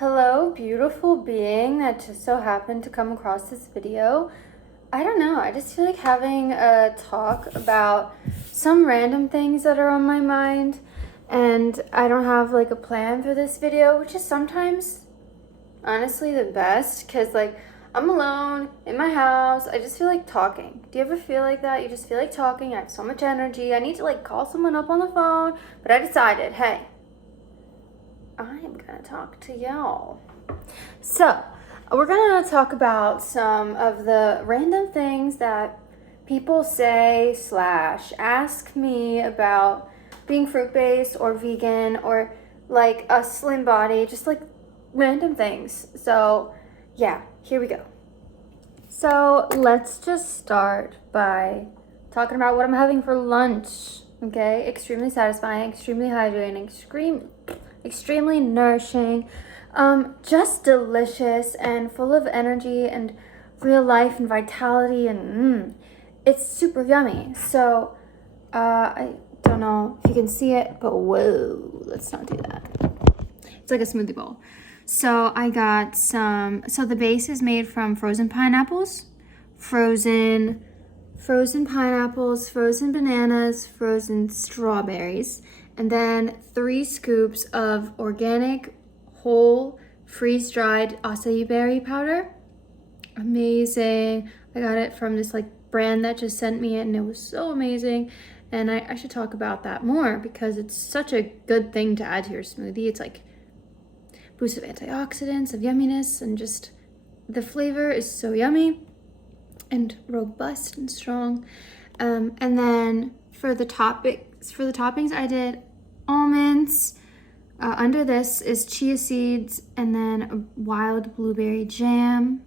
Hello, beautiful being that just so happened to come across this video. I don't know, I just feel like having a talk about some random things that are on my mind, and I don't have like a plan for this video, which is sometimes honestly the best because like I'm alone in my house. I just feel like talking. Do you ever feel like that? You just feel like talking. I have so much energy. I need to like call someone up on the phone, but I decided, hey, I am gonna talk to y'all. So, we're gonna talk about some of the random things that people say / ask me about being fruit-based or vegan or like a slim body, just like random things. So, yeah, here we go. So, let's just start by talking about what I'm having for lunch. Okay, extremely satisfying, extremely hydrating, extremely nourishing, just delicious and full of energy and real life and vitality, and it's super yummy. So I don't know if you can see it, but whoa, let's not do that. It's like a smoothie bowl. So I got so the base is made from frozen pineapples, frozen pineapples, frozen bananas, frozen strawberries, and then 3 scoops of organic, whole, freeze-dried acai berry powder. Amazing. I got it from this like brand that just sent me it, and it was so amazing. And I should talk about that more because it's such a good thing to add to your smoothie. It's like boost of antioxidants, of yumminess, and just the flavor is so yummy and robust and strong. And then for the toppings, I did almonds. Under this is chia seeds, and then a wild blueberry jam,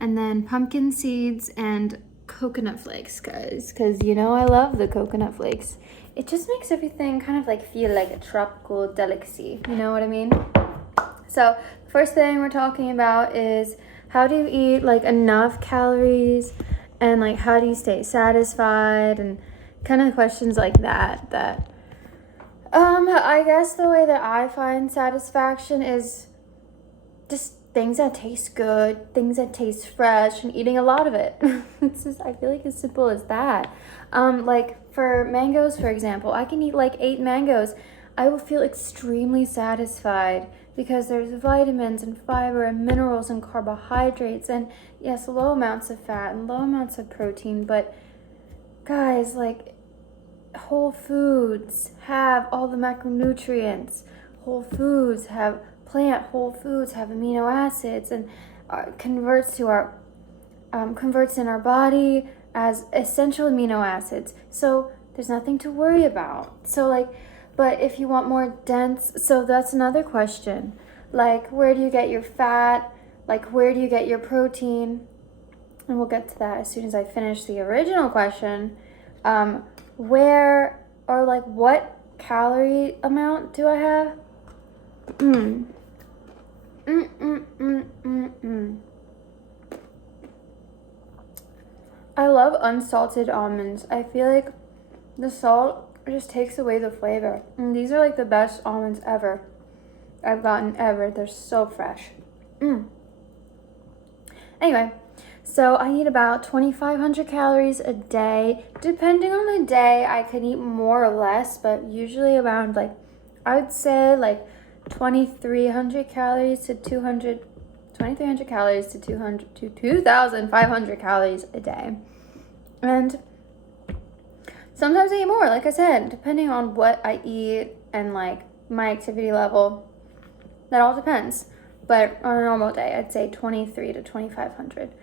and then pumpkin seeds and coconut flakes, guys, because you know I love the coconut flakes. It just makes everything kind of like feel like a tropical delicacy, you know what I mean? So the first thing we're talking about is how do you eat like enough calories, and like how do you stay satisfied, and kind of questions like that. I guess the way that I find satisfaction is just things that taste good, things that taste fresh, and eating a lot of it. It's just, I feel like as simple as that. Like for mangoes, for example, I can eat like 8 mangoes. I will feel extremely satisfied because there's vitamins and fiber and minerals and carbohydrates and yes, low amounts of fat and low amounts of protein. But guys, like whole foods have all the macronutrients. Whole foods have amino acids and converts in our body as essential amino acids. So there's nothing to worry about. So like, but if you want more dense, so that's another question. Like, where do you get your fat? Like, where do you get your protein? And we'll get to that as soon as I finish the original question. Where or like what calorie amount do I have? I love unsalted almonds. I feel like the salt just takes away the flavor. And these are like the best almonds ever I've gotten ever. They're so fresh. Anyway, so I eat about 2,500 calories a day. Depending on the day, I can eat more or less, but usually around like, I would say like 2,300 calories to 2,500 calories a day. And sometimes I eat more, like I said, depending on what I eat and like my activity level. That all depends. But on a normal day, I'd say 2,300 to 2,500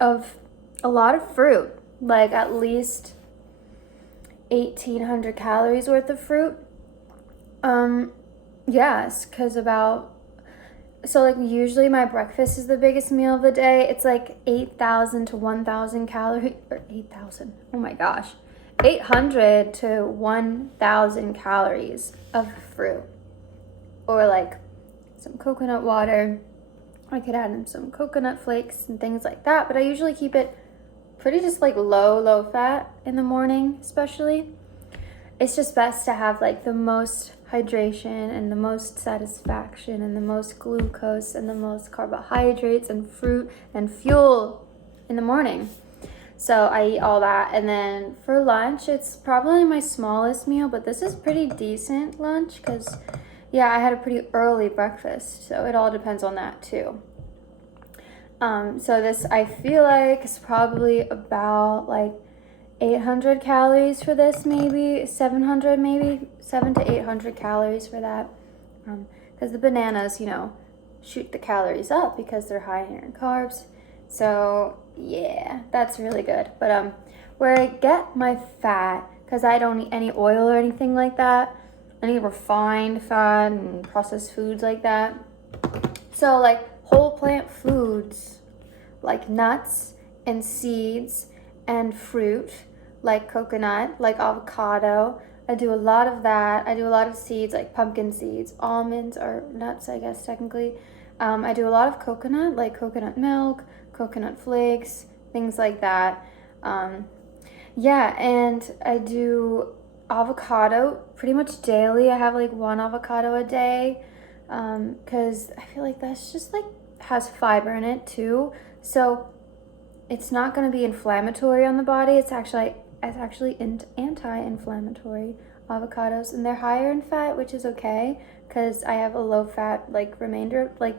of a lot of fruit, like at least 1,800 calories worth of fruit. Yes, because so like usually my breakfast is the biggest meal of the day. It's like 8,000 to 1,000 calories, or 8,000, oh my gosh, 800 to 1,000 calories of fruit, or like some coconut water. I could add in some coconut flakes and things like that, but I usually keep it pretty just like low fat in the morning, especially. It's just best to have like the most hydration and the most satisfaction and the most glucose and the most carbohydrates and fruit and fuel in the morning. So I eat all that, and then for lunch, it's probably my smallest meal, but this is pretty decent lunch because, yeah, I had a pretty early breakfast, so it all depends on that too. So this, I feel like, is probably about like 800 calories for this, maybe 700, maybe 700 to 800 calories for that, because the bananas, shoot the calories up because they're high in carbs. So yeah, that's really good. But where I get my fat, because I don't eat any oil or anything like that, any refined fat and processed foods like that. So like whole plant foods, like nuts and seeds and fruit, like coconut, like avocado. I do a lot of that. I do a lot of seeds, like pumpkin seeds. Almonds are nuts, I guess, technically. I do a lot of coconut, like coconut milk, coconut flakes, things like that. Yeah, and I do avocado pretty much daily. I have like 1 avocado a day, because I feel like that's just like has fiber in it too. So it's not going to be inflammatory on the body. It's actually anti-inflammatory, avocados, and they're higher in fat, which is okay because I have a low fat, like remainder, like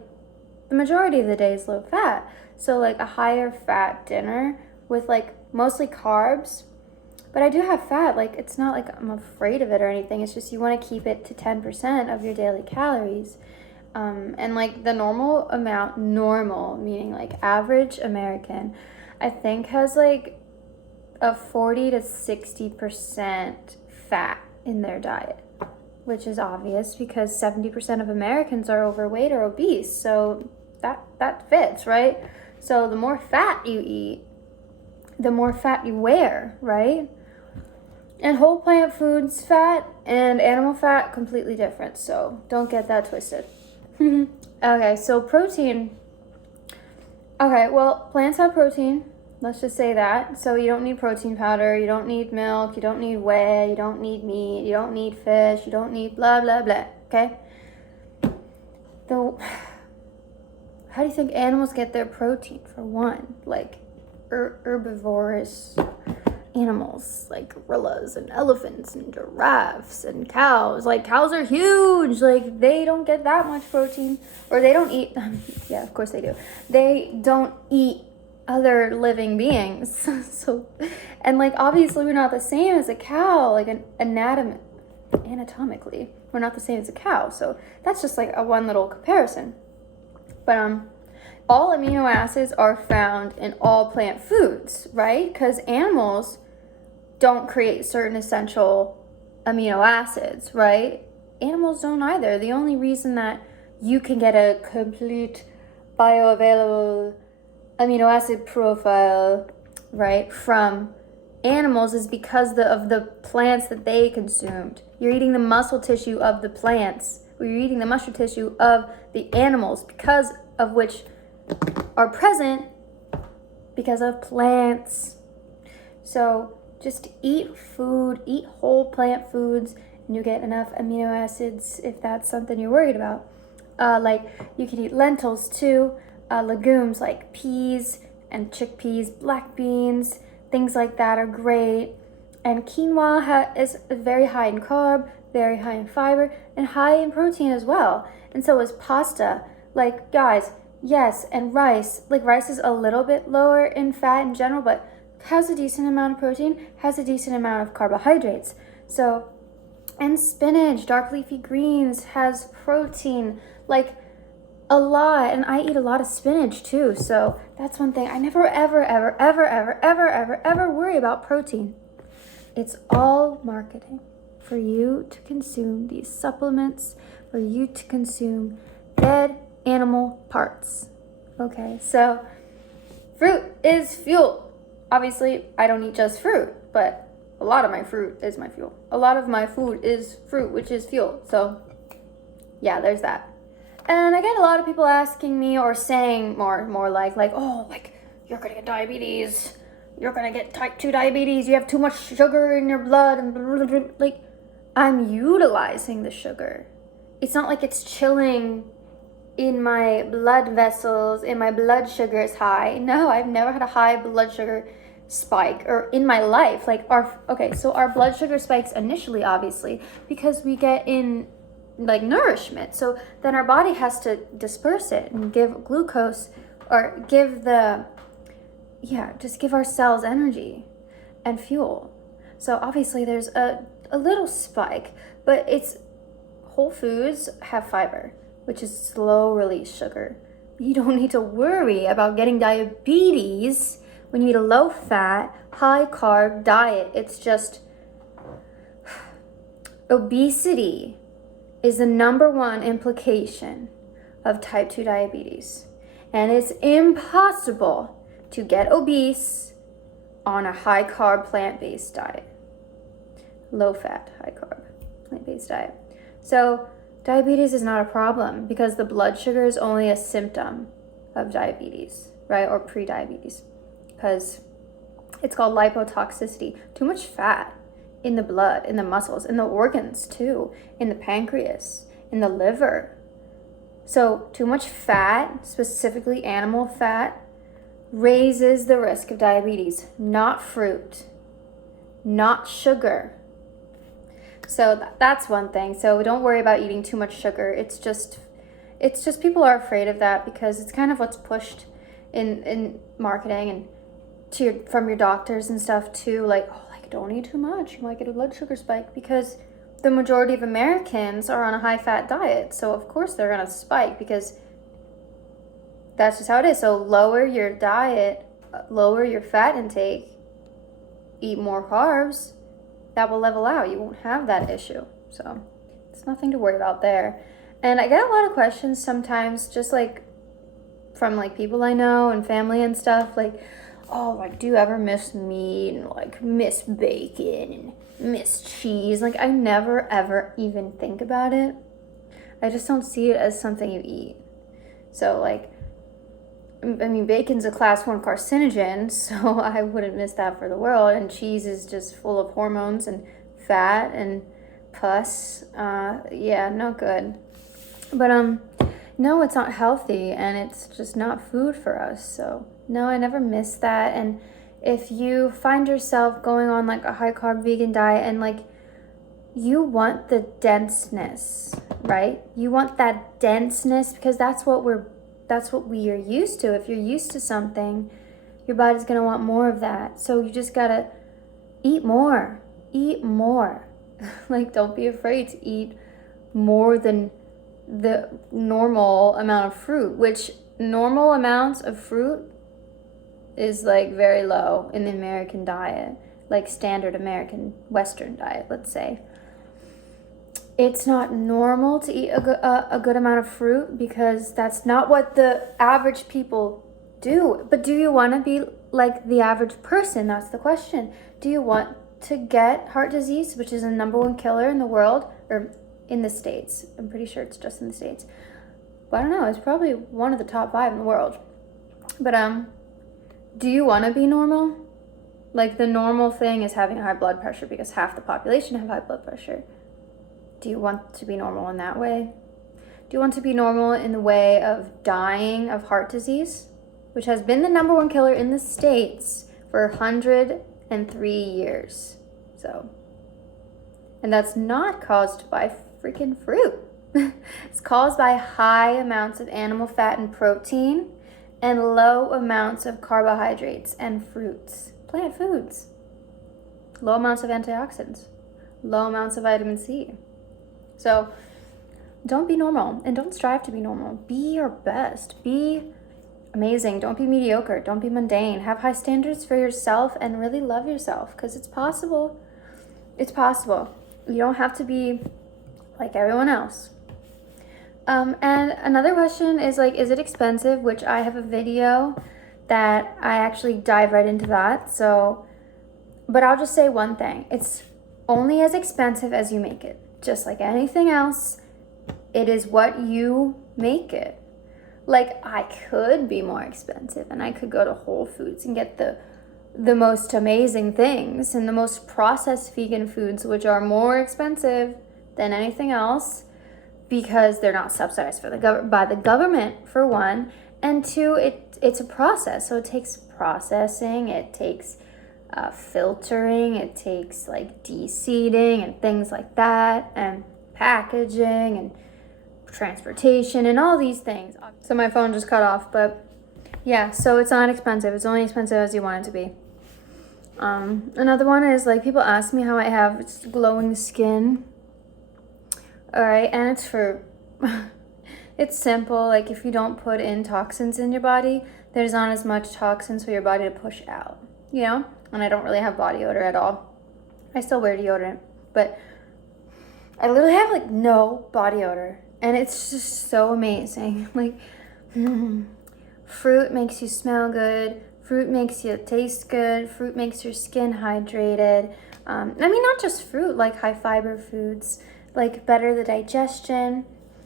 the majority of the day is low fat. So like a higher fat dinner with like mostly carbs, but I do have fat. Like it's not like I'm afraid of it or anything. It's just you want to keep it to 10% of your daily calories. And like the normal amount, normal meaning like average American, I think has like a 40 to 60% fat in their diet, which is obvious because 70% of Americans are overweight or obese. So that fits, right? So the more fat you eat, the more fat you wear, right? And whole plant foods fat and animal fat completely different. So don't get that twisted. Okay, so protein. Okay, well, plants have protein. Let's just say that. So you don't need protein powder, you don't need milk, you don't need whey, you don't need meat, you don't need fish, you don't need blah, blah, blah, okay? How do you think animals get their protein, for one? Like herbivorous animals, like gorillas and elephants and giraffes and cows. Like cows are huge. Like they don't get that much protein, or they don't eat. Yeah, of course they do. They don't eat other living beings. So, and like obviously we're not the same as a cow. Like anatomically, we're not the same as a cow. So that's just like a one little comparison. But all amino acids are found in all plant foods, right? Because animals don't create certain essential amino acids, right? Animals don't either. The only reason that you can get a complete bioavailable amino acid profile, right, from animals is because of the plants that they consumed. You're eating the muscle tissue of the plants, or you're eating the muscle tissue of the animals, because of which are present because of plants. So just eat food, eat whole plant foods, and you get enough amino acids if that's something you're worried about. Like you can eat lentils too, legumes like peas and chickpeas, black beans, things like that are great. And quinoa is very high in carb, very high in fiber, and high in protein as well. And so is pasta. Like, guys, yes, and rice. Like, rice is a little bit lower in fat in general, but has a decent amount of protein, has a decent amount of carbohydrates. So, and spinach, dark leafy greens has protein, like a lot. And I eat a lot of spinach too. So that's one thing. I never, ever worry about protein. It's all marketing for you to consume these supplements, for you to consume dead animal parts. Okay, so fruit is fuel. Obviously, I don't eat just fruit, but a lot of my fruit is my fuel. A lot of my food is fruit, which is fuel. So yeah, there's that. And I get a lot of people asking me or saying more like, oh, like, you're gonna get diabetes. You're gonna get type 2 diabetes. You have too much sugar in your blood and blah, blah, blah. Like, I'm utilizing the sugar. It's not like it's chilling in my blood vessels, and my blood sugar is high. No, I've never had a high blood sugar spike or in my life. Like so our blood sugar spikes initially, obviously, because we get in like nourishment. So then our body has to disperse it and give glucose or give just give our cells energy and fuel. So obviously there's a little spike, but it's whole foods have fiber, which is slow release sugar. You don't need to worry about getting diabetes when you eat a low fat, high carb diet. It's just obesity is the number one implication of type 2 diabetes. And it's impossible to get obese on a high carb plant-based diet. Low fat, high carb plant-based diet. So diabetes is not a problem because the blood sugar is only a symptom of diabetes, right? Or pre-diabetes, because it's called lipotoxicity. Too much fat in the blood, in the muscles, in the organs too, in the pancreas, in the liver. So too much fat, specifically animal fat, raises the risk of diabetes, not fruit, not sugar. So that's one thing. So don't worry about eating too much sugar. It's just people are afraid of that because it's kind of what's pushed in marketing and from your doctors and stuff too. Like, don't eat too much. You might get a blood sugar spike, because the majority of Americans are on a high fat diet. So of course they're gonna spike because that's just how it is. So lower your diet, lower your fat intake, eat more carbs. That will level out. You won't have that issue. So it's nothing to worry about there. And I get a lot of questions sometimes, just like from like people I know and family and stuff, like, oh, like, do you ever miss meat and like miss bacon and miss cheese? Like, I never ever even think about it. I just don't see it as something you eat. So like, I mean, bacon's a class 1 carcinogen, so I wouldn't miss that for the world. And cheese is just full of hormones and fat and pus. Not good. But no, it's not healthy, and it's just not food for us. So no, I never miss that. And if you find yourself going on like a high carb vegan diet and like you want the denseness, right? You want that denseness because that's what we are used to. If you're used to something, your body's going to want more of that. So you just got to eat more. Like, don't be afraid to eat more than the normal amount of fruit, which normal amounts of fruit is like very low in the American diet, like standard American Western diet, let's say. It's not normal to eat a good amount of fruit because that's not what the average people do. But do you want to be like the average person? That's the question. Do you want to get heart disease, which is the number 1 killer in the world, or in the States? I'm pretty sure it's just in the States. But I don't know. It's probably one of the top 5 in the world. But do you want to be normal? Like, the normal thing is having high blood pressure because half the population have high blood pressure. Do you want to be normal in that way? Do you want to be normal in the way of dying of heart disease, which has been the number 1 killer in the States for 103 years? So, and that's not caused by freaking fruit. It's caused by high amounts of animal fat and protein and low amounts of carbohydrates and fruits, plant foods. Low amounts of antioxidants, low amounts of vitamin C. So don't be normal and don't strive to be normal. Be your best. Be amazing. Don't be mediocre. Don't be mundane. Have high standards for yourself and really love yourself, because it's possible. It's possible. You don't have to be like everyone else. And another question is like, is it expensive? Which I have a video that I actually dive right into that. So, but I'll just say one thing. It's only as expensive as you make it. Just like anything else, it is what you make it. Like, I could be more expensive and I could go to Whole Foods and get the the most amazing things and the most processed vegan foods, which are more expensive than anything else because they're not subsidized by the government, for one, and two, it's a process. So it takes processing, it takes filtering, it takes like de-seeding and things like that, and packaging and transportation and all these things. So my phone just cut off, but yeah, so it's not expensive. It's only expensive as you want it to be. Another one is like people ask me how I have glowing skin. All right, and it's for it's simple. Like if you don't put in toxins in your body, there's not as much toxins for your body to push out, you know? And I don't really have body odor at all. I still wear deodorant, but I literally have like no body odor, and it's just so amazing. Like fruit makes you smell good, fruit makes you taste good, fruit makes your skin hydrated. I mean, not just fruit, like high fiber foods, like better the digestion,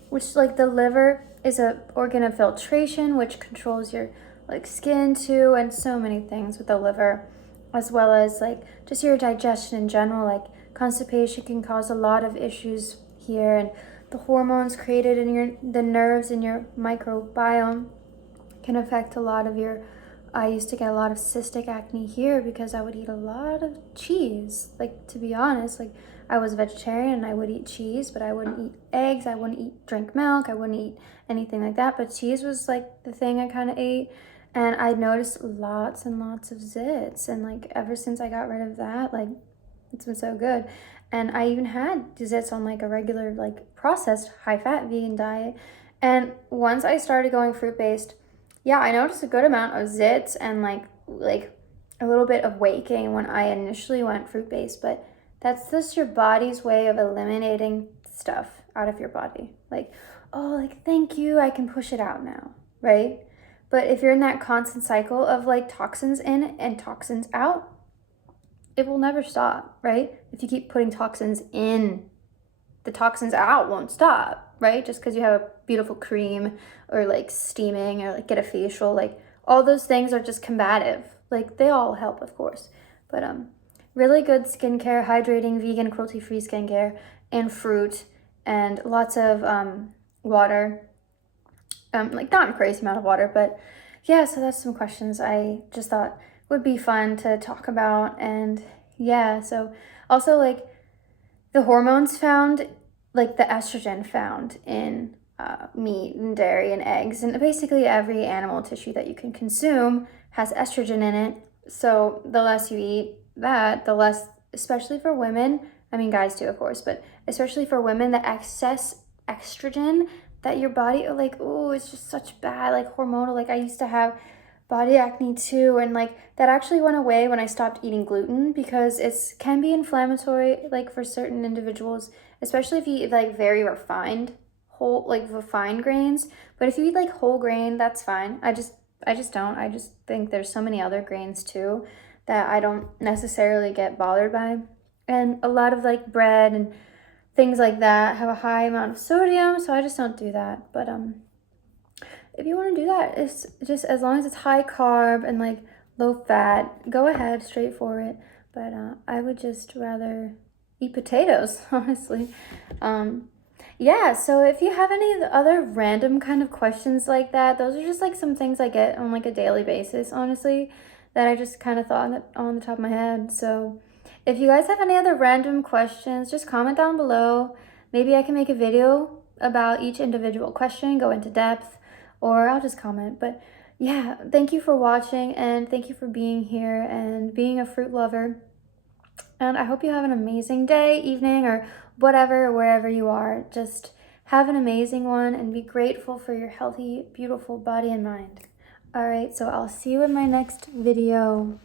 which like the liver is a organ of filtration, which controls your like skin too, and so many things with the liver, as well as like just your digestion in general. Like constipation can cause a lot of issues here, and the hormones created in the nerves in your microbiome can affect a lot of your. I used to get a lot of cystic acne here because I would eat a lot of cheese. Like, to be honest, like I was a vegetarian and I would eat cheese, but I wouldn't eat eggs, I wouldn't drink milk, I wouldn't eat anything like that. But cheese was like the thing I kind of ate, and I noticed lots and lots of zits. And like ever since I got rid of that, like it's been so good. And I even had zits on like a regular, like processed high fat vegan diet. And once I started going fruit based, yeah, I noticed a good amount of zits and like a little bit of weight gain when I initially went fruit based, but that's just your body's way of eliminating stuff out of your body. Like, oh, like thank you, I can push it out now, right? But if you're in that constant cycle of like toxins in and toxins out, it will never stop, right? If you keep putting toxins in, the toxins out won't stop, right? Just because you have a beautiful cream or like steaming or like get a facial, like all those things are just combative. Like they all help, of course, but really good skincare, hydrating, vegan, cruelty-free skincare, and fruit, and lots of water. Like not a crazy amount of water, but yeah. So that's some questions I just thought would be fun to talk about. And yeah, so also like the hormones found, like the estrogen found in meat and dairy and eggs, and basically every animal tissue that you can consume has estrogen in it. So the less you eat that, the less, especially for women, I mean guys too of course, but especially for women, the excess estrogen that your body, like, oh, it's just such bad, like hormonal. Like I used to have body acne too, and like that actually went away when I stopped eating gluten, because it's can be inflammatory like for certain individuals, especially if you eat like very refined refined grains. But if you eat like whole grain, that's fine. I just don't. I just think there's so many other grains too that I don't necessarily get bothered by. And a lot of like bread and things like that have a high amount of sodium, so I just don't do that. But if you want to do that, it's just as long as it's high carb and like low fat, go ahead, straight for it. But I would just rather eat potatoes, honestly. Yeah, so if you have any other random kind of questions like that, those are just like some things I get on like a daily basis, honestly, that I just kind of thought on the top of my head. So if you guys have any other random questions, just comment down below. Maybe I can make a video about each individual question, go into depth, or I'll just comment. But yeah, thank you for watching, and thank you for being here and being a fruit lover. And I hope you have an amazing day, evening, or whatever, wherever you are. Just have an amazing one and be grateful for your healthy, beautiful body and mind. All right, so I'll see you in my next video.